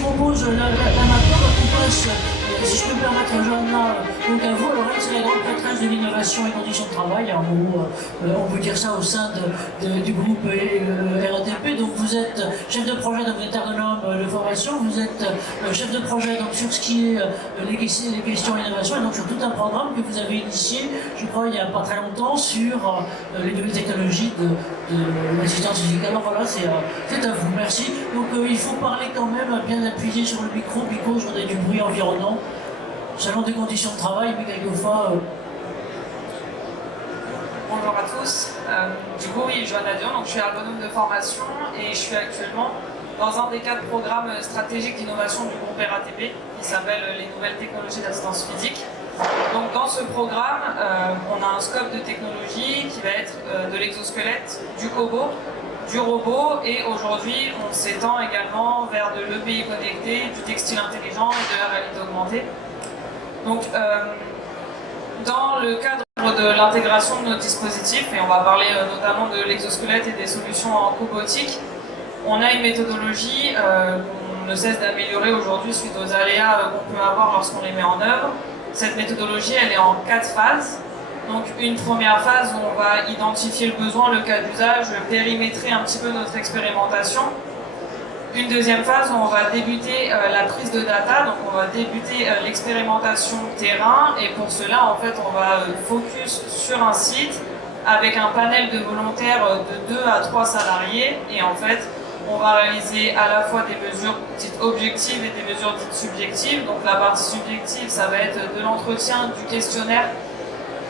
propose là maintenant qu'on passe, si je peux me permettre, Johanna, donc à vous. Alors elle, c'est la grande prêtresse de l'innovation et conditions de travail. En gros, on peut dire ça au sein du groupe RATP. Donc vous êtes chef de projet, donc vous êtes ergonome de formation, vous êtes chef de projet donc, sur ce qui est les questions innovation, et donc sur tout un programme que vous avez initié, je crois, il n'y a pas très longtemps, sur les nouvelles technologies de l'assistance physique. Alors voilà, c'est à vous, merci. Donc il faut parler quand même, bien appuyer sur le micro, because on a du bruit environnant, selon des conditions de travail, mais quelquefois... Bonjour à tous. Du coup, oui, Johanna Dion, donc je suis ergonome de formation et je suis actuellement dans un des 4 programmes stratégiques d'innovation du groupe RATP qui s'appelle les nouvelles technologies d'assistance physique. Donc dans ce programme, on a un scope de technologie qui va être de l'exosquelette, du cobo, du robot, et aujourd'hui on s'étend également vers de l'EPI connecté, du textile intelligent et de la réalité augmentée. Donc dans le cadre de l'intégration de nos dispositifs, et on va parler notamment de l'exosquelette et des solutions en cobotique, on a une méthodologie qu'on ne cesse d'améliorer aujourd'hui suite aux aléas qu'on peut avoir lorsqu'on les met en œuvre. Cette méthodologie, elle est en 4 phases. Donc une première phase où on va identifier le besoin, le cas d'usage, périmétrer un petit peu notre expérimentation. Une deuxième phase où on va débuter la prise de data, donc on va débuter l'expérimentation terrain, et pour cela en fait on va focus sur un site avec un panel de volontaires de 2 à 3 salariés, et en fait on va réaliser à la fois des mesures dites objectives et des mesures dites subjectives. Donc la partie subjective, ça va être de l'entretien du questionnaire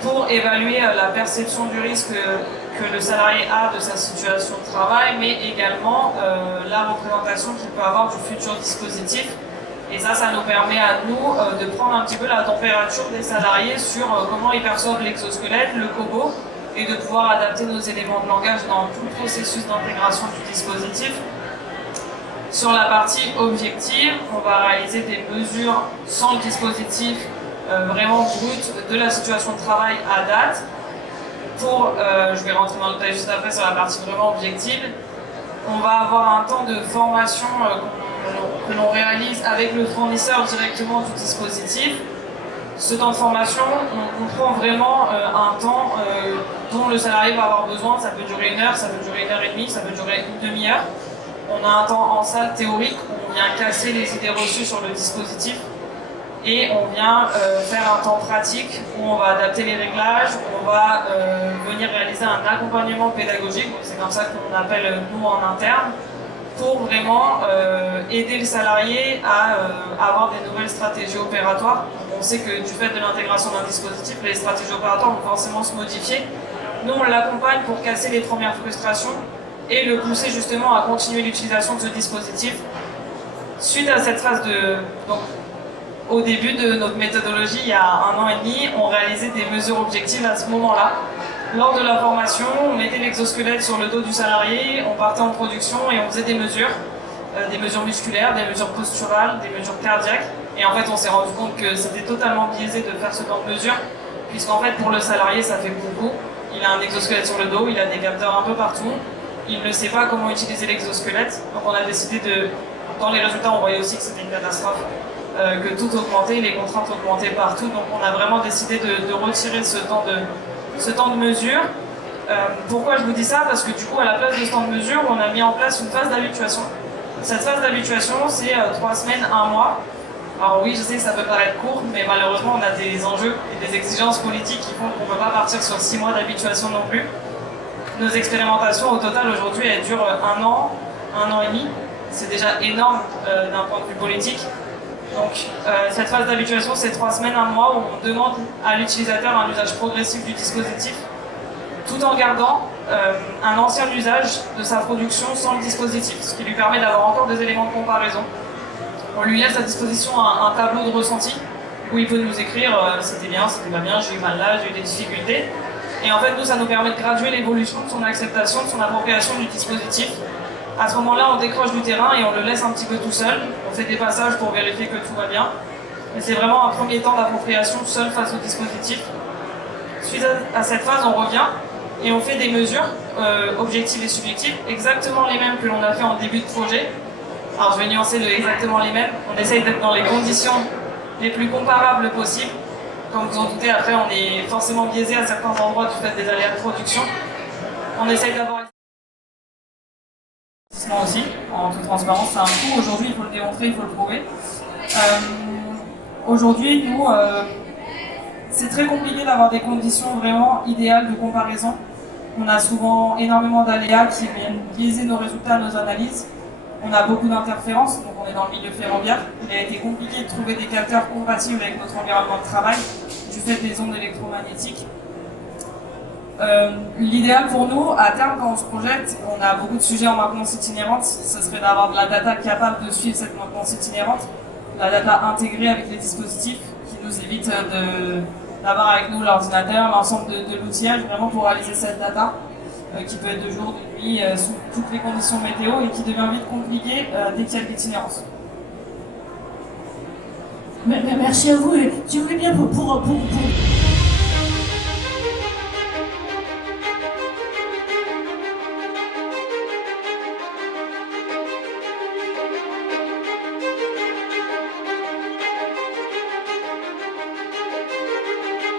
pour évaluer la perception du risque que le salarié a de sa situation de travail, mais également la représentation qu'il peut avoir du futur dispositif. Et ça nous permet à nous de prendre un petit peu la température des salariés sur comment ils perçoivent l'exosquelette, le cobo, et de pouvoir adapter nos éléments de langage dans tout le processus d'intégration du dispositif. Sur la partie objective, on va réaliser des mesures sans le dispositif vraiment brut de la situation de travail à date. Je vais rentrer dans le détail juste après sur la partie vraiment objective. On va avoir un temps de formation que l'on réalise avec le fournisseur directement du dispositif. Ce temps de formation, on comprend vraiment un temps dont le salarié va avoir besoin. Ça peut durer 1 heure, ça peut durer 1h30, ça peut durer une demi-heure. On a un temps en salle théorique où on vient casser les idées reçues sur le dispositif, et on vient faire un temps pratique où on va adapter les réglages, où on va venir réaliser un accompagnement pédagogique, c'est comme ça qu'on appelle nous en interne, pour vraiment aider le salarié à avoir des nouvelles stratégies opératoires. On sait que du fait de l'intégration d'un dispositif, les stratégies opératoires vont forcément se modifier. Nous, on l'accompagne pour casser les premières frustrations et le pousser justement à continuer l'utilisation de ce dispositif. Suite à cette phase au début de notre méthodologie, il y a 1 an et demi, on réalisait des mesures objectives à ce moment-là. Lors de la formation, on mettait l'exosquelette sur le dos du salarié, on partait en production et on faisait des mesures musculaires, des mesures posturales, des mesures cardiaques. Et en fait, on s'est rendu compte que c'était totalement biaisé de faire ce genre de mesures, puisqu'en fait, pour le salarié, ça fait beaucoup. Il a un exosquelette sur le dos, il a des capteurs un peu partout. Il ne sait pas comment utiliser l'exosquelette. Donc on a décidé dans les résultats, on voyait aussi que c'était une catastrophe, que tout augmentait, les contraintes augmentaient partout. Donc on a vraiment décidé de retirer ce temps de mesure. Pourquoi je vous dis ça? Parce que du coup, à la place de ce temps de mesure, on a mis en place une phase d'habituation. Cette phase d'habituation, c'est 3 semaines, 1 mois. Alors oui, je sais que ça peut paraître court, mais malheureusement, on a des enjeux et des exigences politiques qui font qu'on ne peut pas partir sur 6 mois d'habituation non plus. Nos expérimentations, au total, aujourd'hui, elles durent 1 an, 1 an et demi. C'est déjà énorme d'un point de vue politique. Donc, cette phase d'habituation, c'est 3 semaines, 1 mois, où on demande à l'utilisateur un usage progressif du dispositif, tout en gardant un ancien usage de sa production sans le dispositif, ce qui lui permet d'avoir encore des éléments de comparaison. On lui laisse à disposition un tableau de ressenti où il peut nous écrire c'était bien, c'était pas bien, j'ai eu mal là, j'ai eu des difficultés. Et en fait, nous, ça nous permet de graduer l'évolution de son acceptation, de son appropriation du dispositif. À ce moment-là, on décroche du terrain et on le laisse un petit peu tout seul. On fait des passages pour vérifier que tout va bien. Et c'est vraiment un premier temps d'appropriation seul face au dispositif. Suite à cette phase, on revient et on fait des mesures objectives et subjectives, exactement les mêmes que l'on a fait en début de projet, Alors je vais nuancer exactement les mêmes. On essaye d'être dans les conditions les plus comparables possibles. Comme vous en doutez, après on est forcément biaisé à certains endroits du fait des aléas de production. On essaye d'avoir aussi, en toute transparence, c'est un coût. Aujourd'hui, il faut le démontrer, il faut le prouver. Aujourd'hui, nous, c'est très compliqué d'avoir des conditions vraiment idéales de comparaison. On a souvent énormément d'aléas qui viennent biaiser nos résultats, nos analyses. On a beaucoup d'interférences, donc on est dans le milieu ferroviaire. Il a été compliqué de trouver des capteurs compatibles avec notre environnement de travail du fait des ondes électromagnétiques. L'idéal pour nous, à terme, quand on se projette, on a beaucoup de sujets en maintenance itinérante, ce serait d'avoir de la data capable de suivre cette maintenance itinérante, la data intégrée avec les dispositifs qui nous évite d'avoir avec nous l'ordinateur, l'ensemble de l'outillage, vraiment pour réaliser cette data, qui peut être de jour, de nuit, sous toutes les conditions météo et qui devient vite compliquée dès qu'il y a de l'itinérance. Merci à vous. Et si vous voulez bien pour